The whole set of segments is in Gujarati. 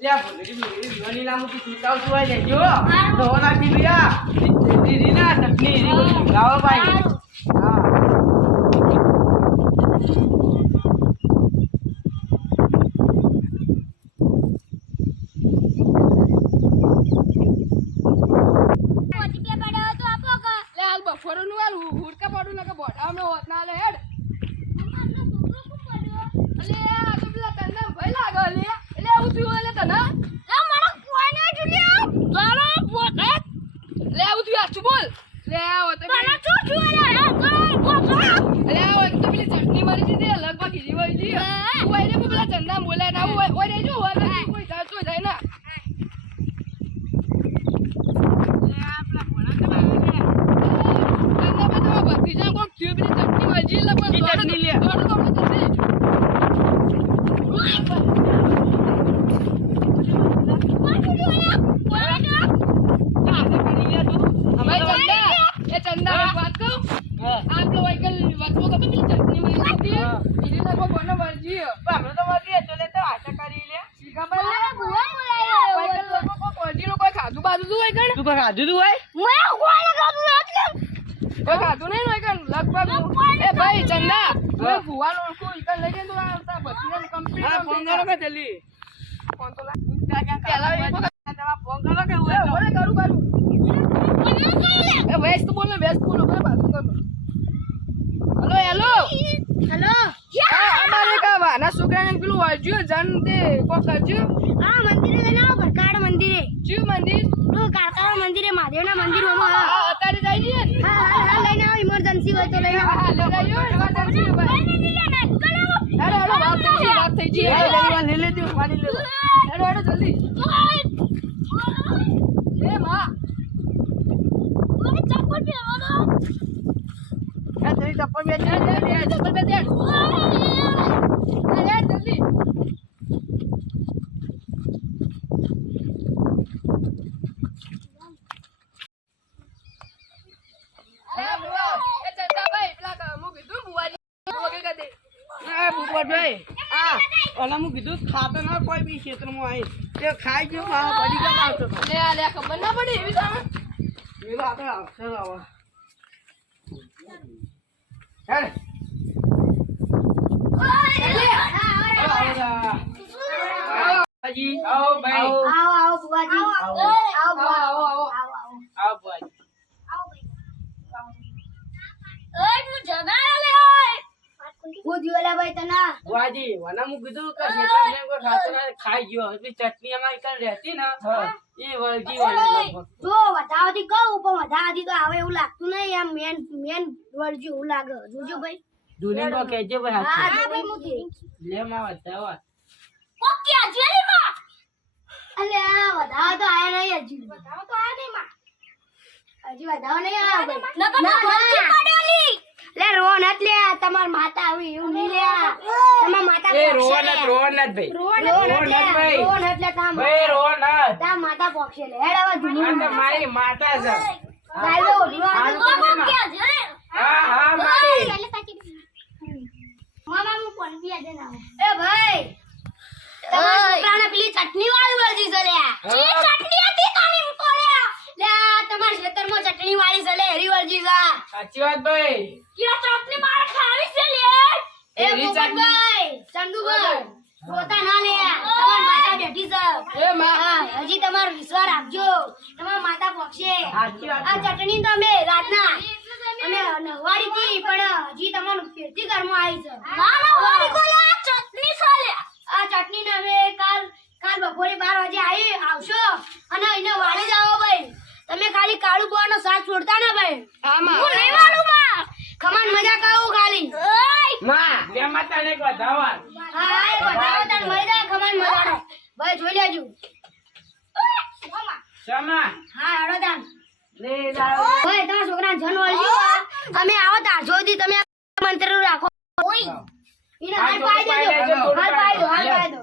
લ્યા ભૂલડી ભૂલડી વિવાની નામ ચૂકાવ છું આઈ લેજો. તો નાખી દીયા રીરી ના ચટણી રીરી ગાવા ભાઈ હા લે હાલ બફોરનું હાલ હુ- હુડકા પાડું નકર બોડાવનો હોત ના લે હેડ અલે આ તો પેલા તને ભય લાગે લે એટલે આવું થયું એટલે તને? લે આવું થયું આછું બોલ? લે આવો તો પેલી- અલે આવો એક તો પેલી ચટણી મારી દીધી લગભગ હીરી વળી તું પણ પેલા ચંદા બોલે ના હોય ઓય રહેજો હોય નથી કોઈ જાય તો જાય ના લે આ પેલા ભોળા તો આવે છે. ચંદા બા તમારા ભત્રીજાને કોક થયું પેલી ચટણી વળી જી લગભગ ઈ ચટણી લે. દોઢ કપ જશે. આજે કરી ગયા તું અમે ભાઈ તો ચંદા એ ચંદા એક વાત કહું હા આપણો વાયકલ વચમાં ખબર પેલી ચટણી મળી હતી હા. હીરી લગભગ કોને વળજી પણ અમે તો વળીએ તો લે તો આશા કરી લે શી ખબર લે વાયકલ લગભગ કોક વળજીનું કોઈ ખાધું બાધું તું વાયકલ તું કોઈ ખાધું તું હોય? કોઈ ખાધું નહીં વાયકલ લગભગ એ ભાઈ ચંદા મેં ભુવાનો ઓળખું ઈકન લઈ જઈને તું આ તારા ભત્રીજાને કમ્પ્લીટ હા ફોન કરો. કે જલ્દી ફોન તો લાગ. પેલા એક વખત તમારે ફોન કરો કે હું એ, ઓલે કરું કરું. એ વેસ્ટ બોલ ને વેસ્ટ બોલ બરાબર બાજુ કરો. Hello hello. હેલો. અમારે એક વાના છોકરાને પેલું વાંચ્યું જન તે કોક કરજો ચિયું મંદિર અત્યારે જાય છે ને હા હા લઈ આવ્યો emergency ભાઈ હેડો હેડો વાત થઈ ગઈ વાત થઈ ગઈ હેડો હેડો જલ્દી એ માં એ તેરી ચપ્પલ બે હેડ હેડ હેડ ચપ્પલ બે હેડ હેડ હેડ જલ્દી હા, બુઆ. એ ચંદાભાઈ, પેલા ક- હું કીધું બુઆજી વગર કરી દે. એ ભૂપતભાઈ ઓલા હું કીધું ખાતો ના કોઈ બી ક્ષેત્રમાં આવી તે ખાઈ ગયો મારા પડી ગયા આવતો લે આ લે ખબર ના પડી એવી તમે? એ વાત આવશે આવા. હેડ. આવો, બાજી. આવો આવો આવો આવો આવો ભાઈ વાજી વના કીધું કે શેતાન કોઈ ખાતો ખાઈ ગયો. એટલી ચટણી અમારી કાલ રહેતી ને. એ વળગી વળી જો વધાવતી કહું પણ વધાવતી તો આવે એવું લાગતું નહીં. એમ મેન મેન વળજી એવું લાગે. જોજો ભાઈ. દુનિયા તો કહેજે ભાઈ હા ભાઈ મૂકી લે માં વધાવા અલે આ વધારો તો આયા નહીં અજી વધાવ તો આયા નહીં માં. હજી વધાવ નહીં આયા ના ના લે રોન એટલે તમાર માતા આવી એવું નહીં લે તમાર માતા એ રોન લે. જ રોન ભાઈ રોન રોન ભાઈ. રોન એટલે તાર ભાઈ રોન જ માતા પોક્ષે લે હેડ હવે આ જુનું મારી માતા છે ચાલો ઓઢવાનું. હા હા મારી મામા હું કોણ બી આજે ના એ ભાઈ તમારા પેલી ચટણી વાળી વળજી છે લે ચટણી હતી તારી ઉપર લે તમારા ખેતરમાં ચટણી વાળી છે લે, એરી વળજી છે. સાચી વાત ભાઈ. લ્યા, ચટણી માર ખાવી છે લે. એ પોપટભાઈ, ચંદુભાઈ, રોતા ના લે. તમાર માતા બેઠી છે. એ માં. હજી તમારો વિશ્વાસ રાખજો. તમાર માતા પક્ષે સાચી વાત. આ ચટણી તો અમે રાતના અમે નવારી થી પણ હજી તમારું ફેરથી ઘરમાં આવી છે. આ ચટણી ને અમે કાલ કાલ બપોરે બાર વાગે આવી આવશો. અને એને વાળી જાઓ ભાઈ. તમે ખાલી કાળું બોવાનો સાથ છોડતા ના ભાઈ? આમાં. હું નહીં વાળું માં ખમણ મજા કાવું ખાલી માં બે માતા ને વધાવા હા એ બધાઓ તન મજા ખમણ મજાનો. ભાઈ જોઈ લેજો. સમા હા હેડો તાન. લે જાઓ ભાઈ તમારા છોકરાને જન વળજી તમે આવો તાર સુધી તમે મંત્ર રાખો. હાલ પાઈ દેજો. હાલ પાઈ દો હાલ પાઈ દો.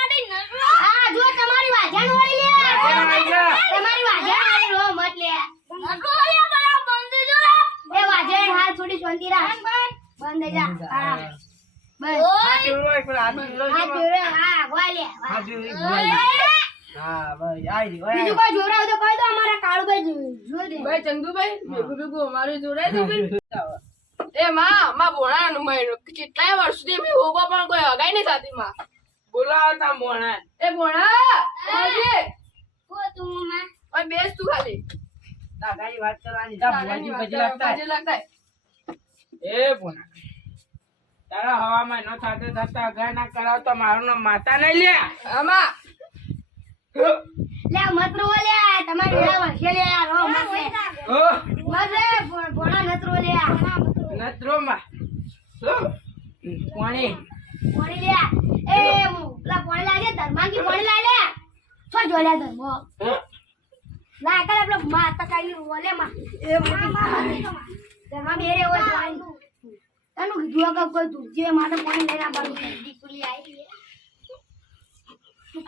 એક પેલો હાથ હા. હાથ હા આઈ બીજું કોઈ જોરાવ તો કહી દો અમારા કાળુભાઈ જો- ભાઈ ચંદુભાઈ ભેગું ભેગું અમારું જોડાય તો ભાઈ એ માં માં ભોણા નું કેટલાય વર્ષથી મેં હોબા પણ કોઈ હગાઈ નહીં થતી માં. બોલાવો તા મોણા એ તું માં. ઓય બેસ તું ખાલી. દાદાની વાત કરવાની. જા ભુવાજી પછી લાગતા એ પુના તારા હવામાં ન સાથે થતા અગાર ના કરાવ તો મારું નામ માતા નહીં લે. આમાં. લે મત રો લે તમારી વેળા વર્ષે લે રો મત લે ઓ મત ભોળા નત લે નત્રો માં પોણી લે એ પેલા પોણી લાગે? ધર્માંગી પોણી લાગે? છો ધર્મો. ના કરે પેલો માતા કાઈ માં એ ધર્મા બેરે હોય જોઈ તનું કીધું કે કોઈ તું જે માતા પોણી લઈને આવવાનું દીકરી આવી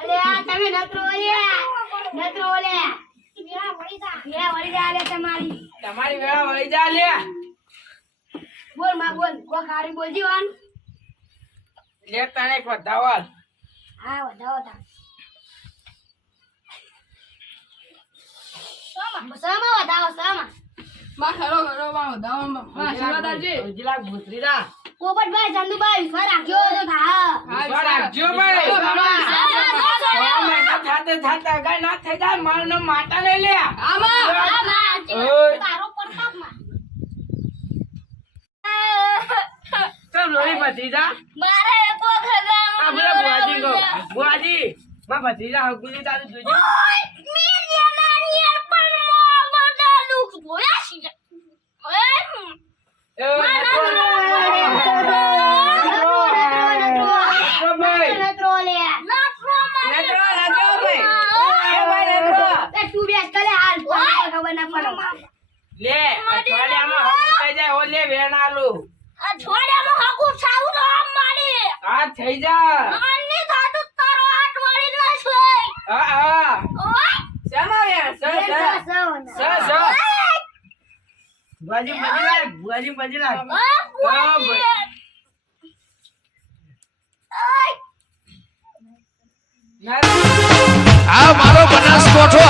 અરે આ તમે નતરો લે નતરો લે વેળા વળી જા. વેળા વળી જા લે તમારી. તમારી વેળા વળી જા લે. બોલમાં બોલ. કો ખારી બોલજી વાન. લે તને એક વધાવલ હા વધાવો તા સામા સામા વધાવો માં ખરો ખરો માં વધાવો માં આશીર્વાદ આપજે. ઉજલા ભૂતરીદા પોપટભાઈ ચંદુભાઈ વિશ્વાસ રાખજો તો થા વિશ્વાસ રાખજો ભાઈ. થાતે થતા અગાર ના થઈ જાય મારું નામ માતા નહીં લે. આમાં ઓય. તારો પ્રતાપમાં ચલ લોહી ભત્રીજા મારે એકો આ બોલા બુઆજી કહો. બુઆજી માં ભત્રીજા હકુલી તારું જોજો એ નટરો. નટરો. નટરો ભાઈ. નટરો, નટરો ભાઈ. એ ભાઈ નટરો. તું બેસ કરે હાલ ખબર ના પડે લે અઠવાડિયામાં હકુ થઈ જાય. ઓ લે વેણાલુ. અઠવાડિયામાં હાકું છાવું તો આમ મારી. હા થઈ જા મારની થાતું તારો આઠ વાળી ના છોય હા હા. ઓય સ સ. સ સ. બુઆજી બજી લાગ ભાઈ આ મારો બનાસકોઠો